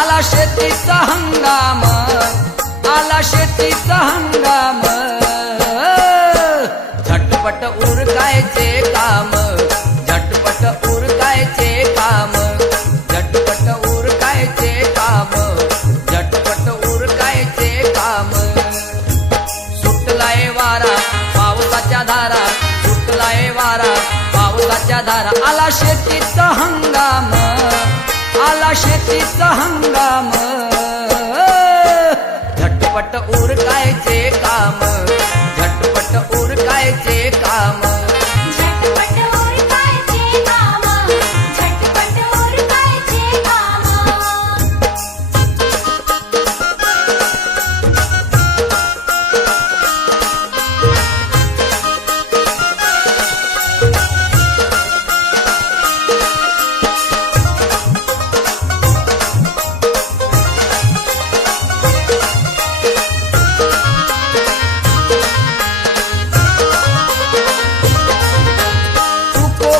आला शेतीचा हंगाम, आला शेतीचा हंगाम, झटपट उरकायचे काम, झटपट उरकायचे काम, झटपट उरकायचे काम, झटपट उरकायचे काम। सुटलाय वारा पावसाच्या धारा, सुटलाय वारा पावसाच्या धारा, आला शेतीचा हंगाम, आला शेतीचा हंगाम, झटपट उरकायचे काम, झटपट उरकायचे काम। झटपट उरकायचे काम, झटपट उरकायचे काम।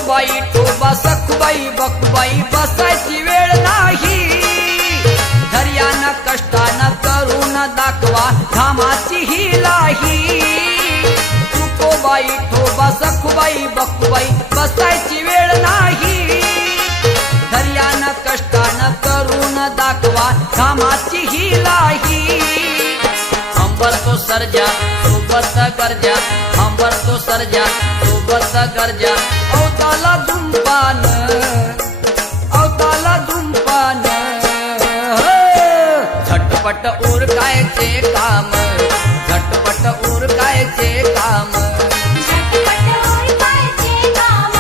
बाई ठोबा सखबाई बकबाई बसायची वेळ नाही, धैर्यानं कष्टानं करून दाखवा घामाची ही लाही। तुकोबाई ठोबा सखबाई बकबाई बसायची वेळ नाही, धैर्यानं कष्टानं करून दाखवा घामाची ही लाही। अंबर तो सर्जा सोबत गर्जा, अंबर तो सर्जा सोबत गर्जा, अवताला धुंपान, अवताला धुंपान, झटपट उरकायचे काम, झटपट उरकायचे काम। झटपट उरकायचे काम,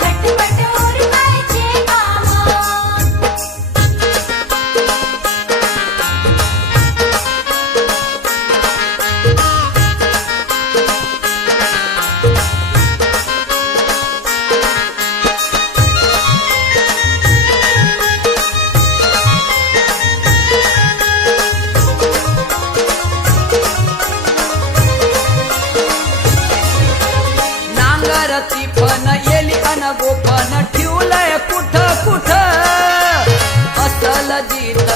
झटपट उरकायचे काम। नांगरती पण येली अन गोपन ठेवलंय कुठ कुठ, असल जित